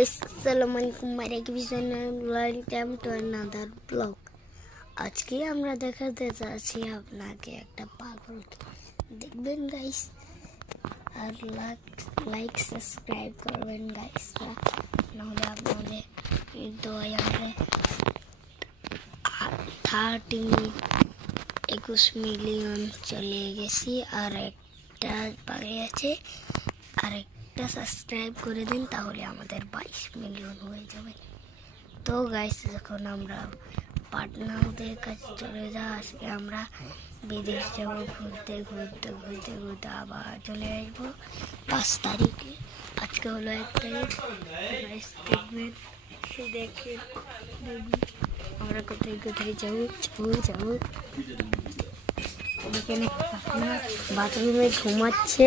আসসালামু welcome to another blog. আজকে আমরা দেখাতে যাচ্ছি আপনাকে একটা পাগল, দেখবেন গাইস, আর লাইক সাবস্ক্রাইব করবেন গাইস, নাহলে আপনাদের দোয়ায় আমরা 21 মিলিয়ন চলে গেছি, আর একটা বাকি আছে, আর একটা সাবস্ক্রাইব করে দিন, তাহলে আমাদের 22 মিলিয়ন হয়ে যাবে। তো গাইস, যখন আমরা পাটনাদের কাছে চলে যাই, আজকে আমরা বিদেশ যাব, ঘুরতে ঘুরতে ঘুরতে ঘুরতে আবার চলে আসবো 5 তারিখে। আজকে হলো 1 তারিখ। গাইস দেখবেন, দেখেন আমরা কোথায় কোথায় যাবো। এখানে বাথরুমে ঘুমাচ্ছে।